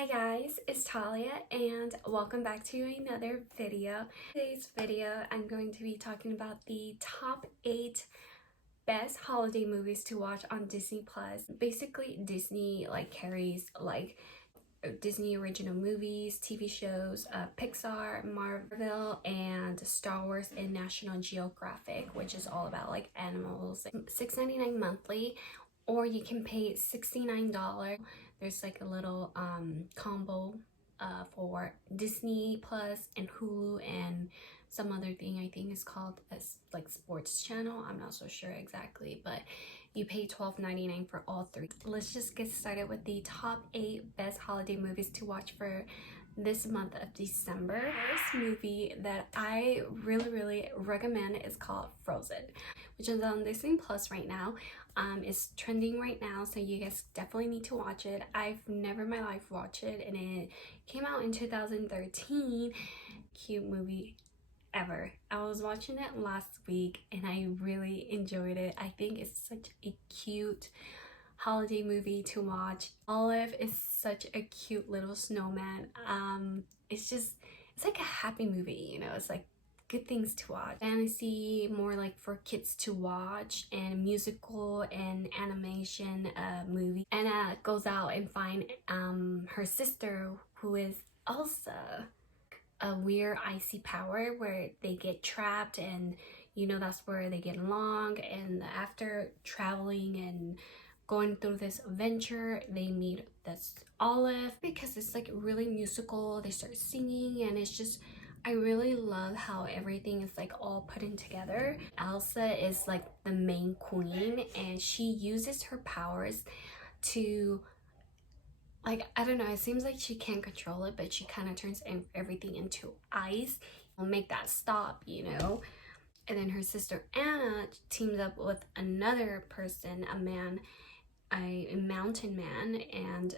Hi guys, it's Talia and welcome back to another video. In today's video, I'm going to be talking about the top 8 best holiday movies to watch on Disney Plus. Basically, Disney carries Disney original movies, TV shows, Pixar, Marvel, and Star Wars and National Geographic, which is all about animals. $6.99 monthly, or you can pay $69. There's a little combo for Disney Plus and Hulu and some other thing I think is called as sports channel. I'm not so sure exactly, but you pay $12.99 for all three. Let's just get started with the top 8 best holiday movies to watch for this month of December. First movie that I really recommend is called Frozen, which is on Disney Plus right now. It's trending right now, so you guys definitely need to watch it. I've never in my life watched it, and it came out in 2013. Cute movie ever. I was watching it last week and I really enjoyed it. I think it's such a cute holiday movie to watch. Olive is such a cute little snowman. It's like a happy movie, you know. It's like good things to watch. Fantasy, more like for kids to watch, and musical and animation movie. Anna goes out and find her sister, who is Elsa, a weird icy power where they get trapped, and you know that's where they get along. And after traveling and going through this adventure, they meet this Olive, because it's really musical. They start singing, and it's just, I really love how everything is all put in together. Elsa is the main queen, and she uses her powers to I don't know, it seems like she can't control it, but she kind of turns everything into ice. Will make that stop, you know. And then her sister Anna teams up with another person, a man, a mountain man, and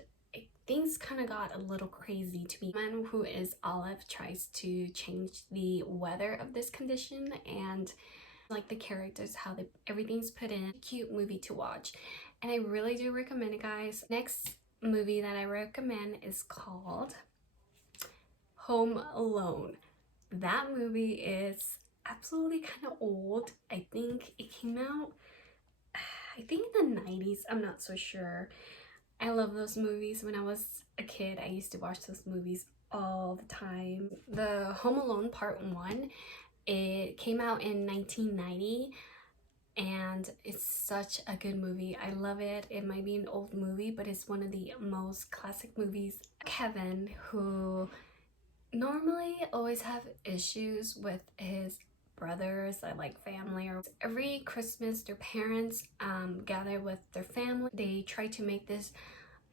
things kind of got a little crazy to me. The man, who is Olive, tries to change the weather of this condition, and the characters, how everything's put in. Cute movie to watch, and I really do recommend it, guys. Next movie that I recommend is called Home Alone. That movie is absolutely kind of old. I think it came out, I think in the 90s. I'm not so sure. I love those movies. When I was a kid, I used to watch those movies all the time. The Home Alone Part 1, it came out in 1990, and it's such a good movie. I love it. It might be an old movie, but it's one of the most classic movies. Kevin, who normally always have issues with his brothers, family, or every Christmas their parents gather with their family. They try to make this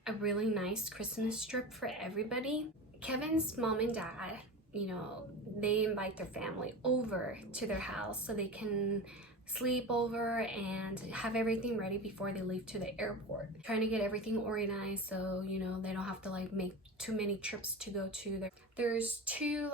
a really nice Christmas trip for everybody. Kevin's mom and dad, you know, they invite their family over to their house so they can sleep over and have everything ready before they leave to the airport. Trying to get everything organized so, you know, they don't have to make too many trips to go to there. There's two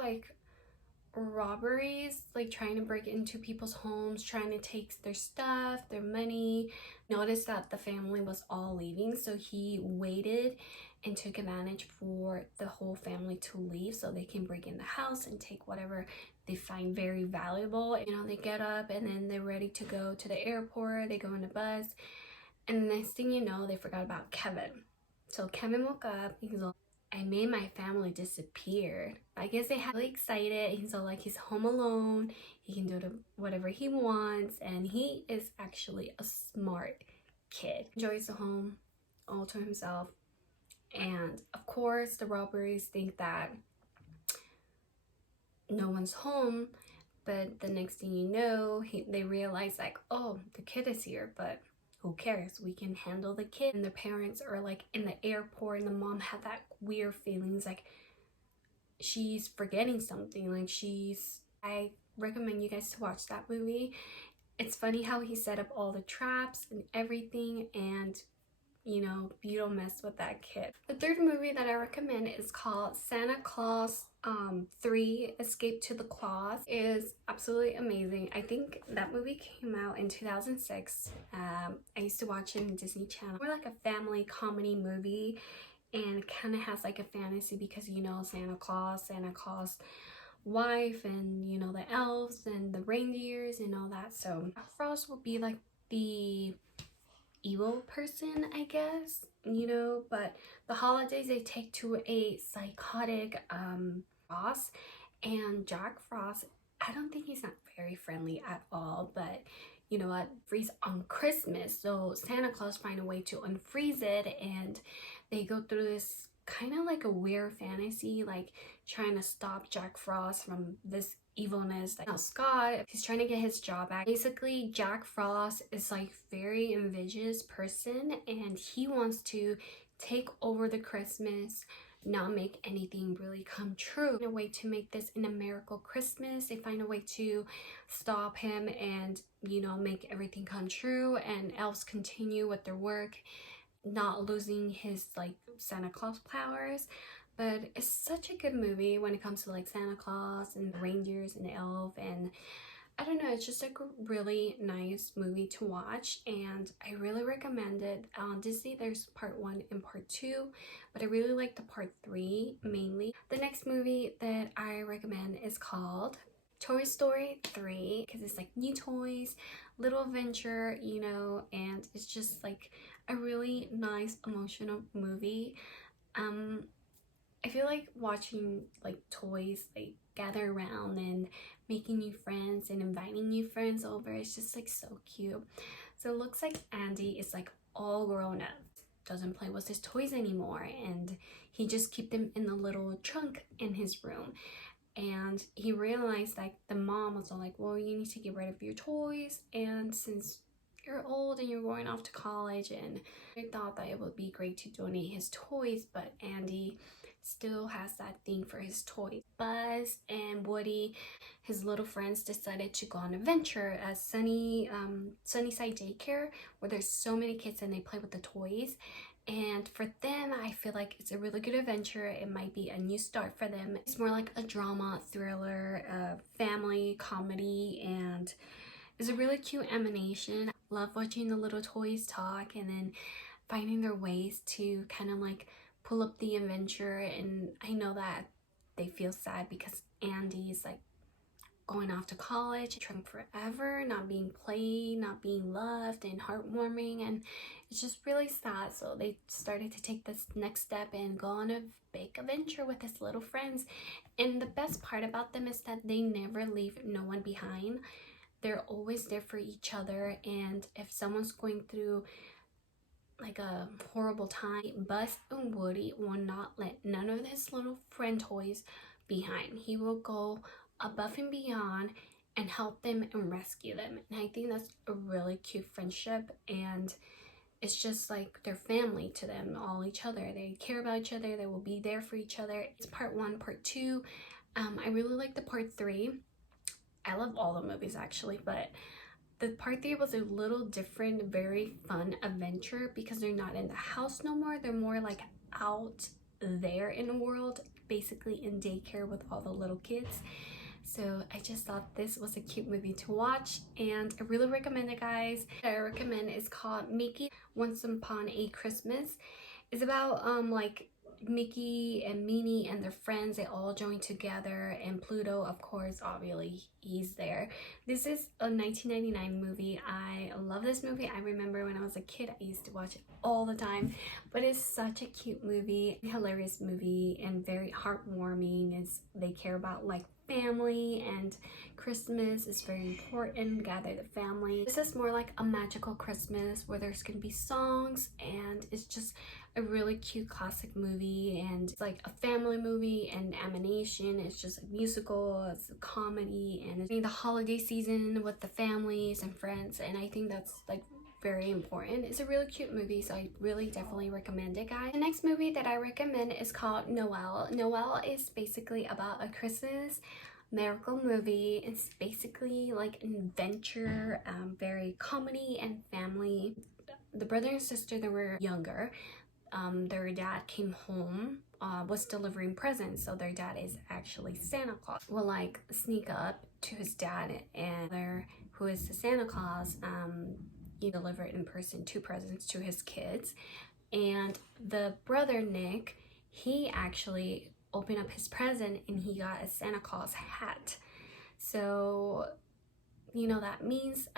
robberies, trying to break into people's homes, trying to take their stuff, their money. Noticed that the family was all leaving, so he waited and took advantage for the whole family to leave so they can break in the house and take whatever they find very valuable. You know, they get up and then they're ready to go to the airport. They go on a bus, and the next thing you know, they forgot about Kevin. So Kevin woke up, he's like, I made my family disappear. I guess they had really excited. He's all he's home alone. He can do whatever he wants, and he is actually a smart kid. Enjoys the home all to himself. And of course, the robbers think that no one's home, but the next thing you know, they realize oh, the kid is here, but who cares? We can handle the kid. And the parents are in the airport, and the mom had that weird feelings she's forgetting something. I recommend you guys to watch that movie. It's funny how he set up all the traps and everything, and you know, you don't mess with that kid. The third movie that I recommend is called Santa Claus 3 Escape to the Claus. It is absolutely amazing. I think that movie came out in 2006. I used to watch it on Disney Channel. More like a family comedy movie, and kind of has like a fantasy because, you know, Santa Claus wife, and you know, the elves and the reindeers and all that. So Jack Frost will be like the evil person, I guess, you know. But the holidays, they take to a psychotic boss, and Jack Frost, I don't think he's not very friendly at all, but you know what, freeze on Christmas, so Santa Claus find a way to unfreeze it, and they go through this kind of like a weird fantasy, like trying to stop Jack Frost from this evilness. Now Scott, he's trying to get his job back. Basically, Jack Frost is like very ambitious person, and he wants to take over the Christmas, not make anything really come true. Find a way to make this an American Christmas. They find a way to stop him and, you know, make everything come true, and elves continue with their work, not losing his like Santa Claus powers. But it's such a good movie when it comes to like Santa Claus and reindeers and elf, and I don't know, it's just like a really nice movie to watch, and I really recommend it. On Disney, there's part 1 and part 2, but I really like the part 3 mainly. The next movie that I recommend is called Toy Story 3, because it's like new toys, little adventure, you know, and it's just like a really nice emotional movie. I feel like watching like toys like gather around and making new friends and inviting new friends over, it's just like so cute. So it looks like Andy is like all grown up, doesn't play with his toys anymore, and he just keep them in the little trunk in his room. And he realized like the mom was all like, well, you need to get rid of your toys, and since you're old and you're going off to college, and I thought that it would be great to donate his toys, but Andy still has that thing for his toys. Buzz and Woody, his little friends, decided to go on an adventure at Sunnyside Daycare, where there's so many kids and they play with the toys. And for them, I feel like it's a really good adventure. It might be a new start for them. It's more like a drama, thriller, family, comedy, and it's a really cute animation. Love watching the little toys talk and then finding their ways to kind of like pull up the adventure. And I know that they feel sad because Andy's like going off to college, trying forever, not being played, not being loved, and heartwarming, and it's just really sad. So they started to take this next step and go on a big adventure with his little friends. And the best part about them is that they never leave no one behind. They're always there for each other, and if someone's going through like a horrible time, Buzz and Woody will not let none of his little friend toys behind. He will go above and beyond and help them and rescue them. And I think that's a really cute friendship, and it's just like their family to them, all each other. They care about each other, they will be there for each other. It's part 1, part 2. I really like the part 3. I love all the movies actually, but the part 3 was a little different, very fun adventure because they're not in the house no more. They're more like out there in the world, basically in daycare with all the little kids. So I just thought this was a cute movie to watch, and I really recommend it, guys. What I recommend is called Mickey Once Upon a Christmas. It's about like Mickey and Minnie and their friends. They all join together, and Pluto, of course, obviously he's there. This is a 1999 movie. I love this movie. I remember when I was a kid, I used to watch it all the time, but it's such a cute movie, hilarious movie, and very heartwarming. As they care about like family, and Christmas is very important, gather the family. This is more like a magical Christmas where there's gonna be songs, and it's just a really cute classic movie, and it's like a family movie and animation. It's just a musical, it's a comedy, and it's the holiday season with the families and friends, and I think that's like very important. It's a really cute movie, so I really definitely recommend it, guys. The next movie that I recommend is called Noel. Noel is basically about a Christmas miracle movie. It's basically like an adventure, very comedy and family. The brother and sister, they were younger. Their dad came home, was delivering presents, so their dad is actually Santa Claus. Will like sneak up to his dad, and there, who is the Santa Claus, he delivered in person 2 presents to his kids. And the brother Nick, he actually opened up his present and he got a Santa Claus hat. So you know that means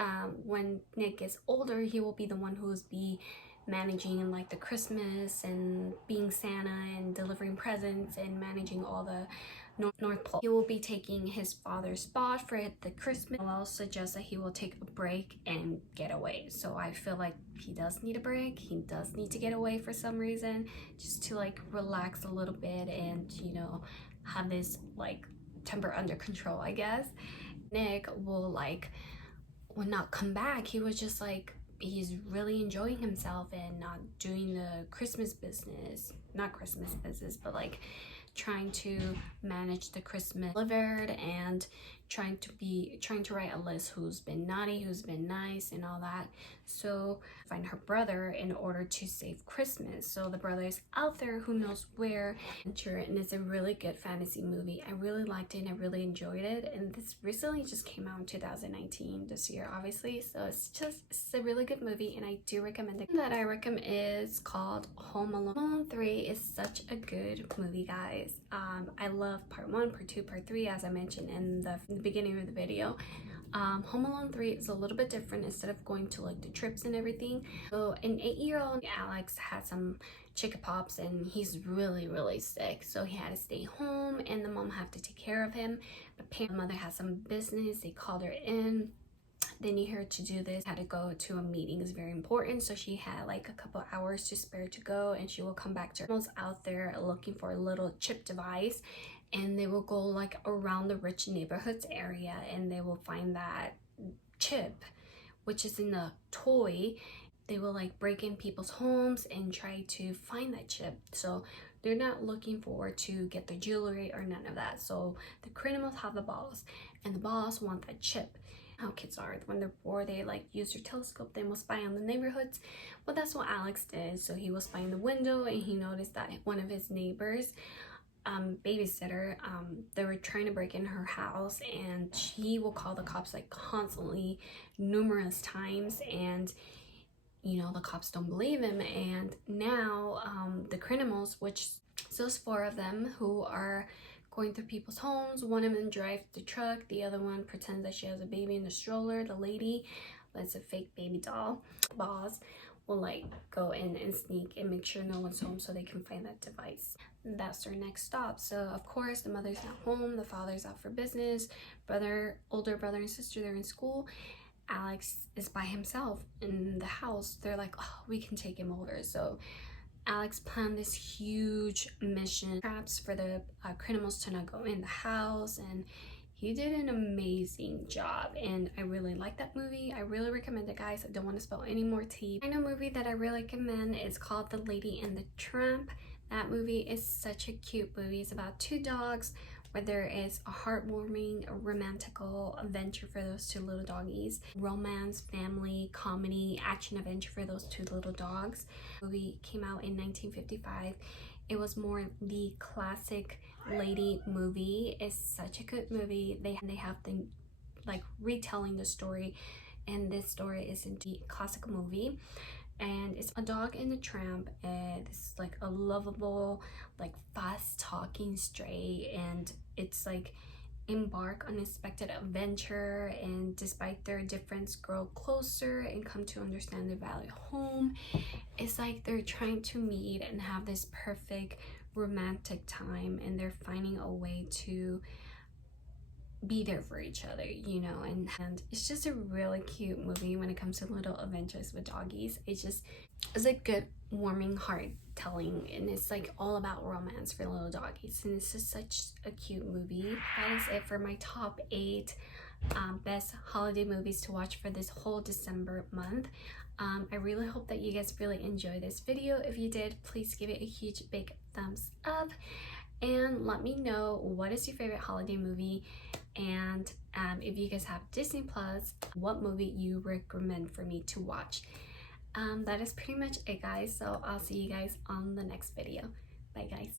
when Nick is older, he will be the one who's be managing like the Christmas and being Santa and delivering presents and managing all the North Pole. He will be taking his father's spot for the Christmas. I'll suggest that he will take a break and get away. So I feel like he does need a break. He does need to get away for some reason, just to like relax a little bit and, you know, have this like temper under control, I guess. Nick will not come back. He was just like, he's really enjoying himself and not doing the Christmas business, not Christmas business, but like trying to manage the Christmas delivered and trying to write a list who's been naughty, who's been nice, and all that. So find her brother in order to save Christmas. So the brother is out there who knows where, and it's a really good fantasy movie. I really liked it and I really enjoyed it, and this recently just came out in 2019, this year obviously. So it's a really good movie and I do recommend it. That I recommend is called Home Alone. Home Alone 3 is such a good movie, guys. I love part 1, part 2, part 3, as I mentioned in the beginning of the video. Home Alone 3 is a little bit different. Instead of going to like the trips and everything, so an 8-year-old Alex had some chicken pox and he's really sick, so he had to stay home and the mom had to take care of him. But the mother had some business, they called her in. They need her to do this, had to go to a meeting, is very important, so she had like a couple hours to spare to go, and she will come back to her. Almost out there looking for a little chip device, and they will go like around the rich neighborhoods area and they will find that chip, which is in a toy. They will like break in people's homes and try to find that chip. So they're not looking forward to get the jewelry or none of that. So the criminals have the boss, and the boss want that chip. How kids are, when they're bored, they like use their telescope, they will spy on the neighborhoods. Well, that's what Alex did. So he was spying the window and he noticed that one of his neighbors, babysitter, they were trying to break in her house, and she will call the cops like constantly, numerous times, and you know the cops don't believe him. And now the criminals, which those 4 of them who are going through people's homes, one of them drives the truck, the other one pretends that she has a baby in the stroller, the lady that's a fake baby doll. The boss will like go in and sneak and make sure no one's home so they can find that device. And that's their next stop. So of course the mother's not home, the father's out for business, older brother and sister, they're in school. Alex is by himself in the house. They're like, oh, we can take him over. So Alex planned this huge mission, traps for the criminals to not go in the house, and he did an amazing job, and I really like that movie. I really recommend it, guys. I don't want to spill any more tea. I know a movie that I really recommend is called The Lady and the Tramp. That movie is such a cute movie. It's about 2 dogs where there is a heartwarming, romantical adventure for those 2 little doggies. Romance, family, comedy, action adventure for those 2 little dogs. The movie came out in 1955. It was more the classic lady movie. It's such a good movie. They have the like retelling the story, and this story is in the classic movie. And it's a dog and a tramp, and it's like a lovable, like fast talking stray, and it's like embark on unexpected adventure, and despite their difference grow closer and come to understand the value of home. It's like they're trying to meet and have this perfect romantic time, and they're finding a way to be there for each other, you know. And it's just a really cute movie when it comes to little adventures with doggies. It's a good warming heart telling, and it's like all about romance for little doggies, and it's just such a cute movie. That is it for my top 8 best holiday movies to watch for this whole December month. I really hope that you guys really enjoyed this video. If you did, please give it a huge big thumbs up and let me know what is your favorite holiday movie, and if you guys have Disney Plus, what movie you recommend for me to watch. That is pretty much it, guys, so I'll see you guys on the next video. Bye, guys.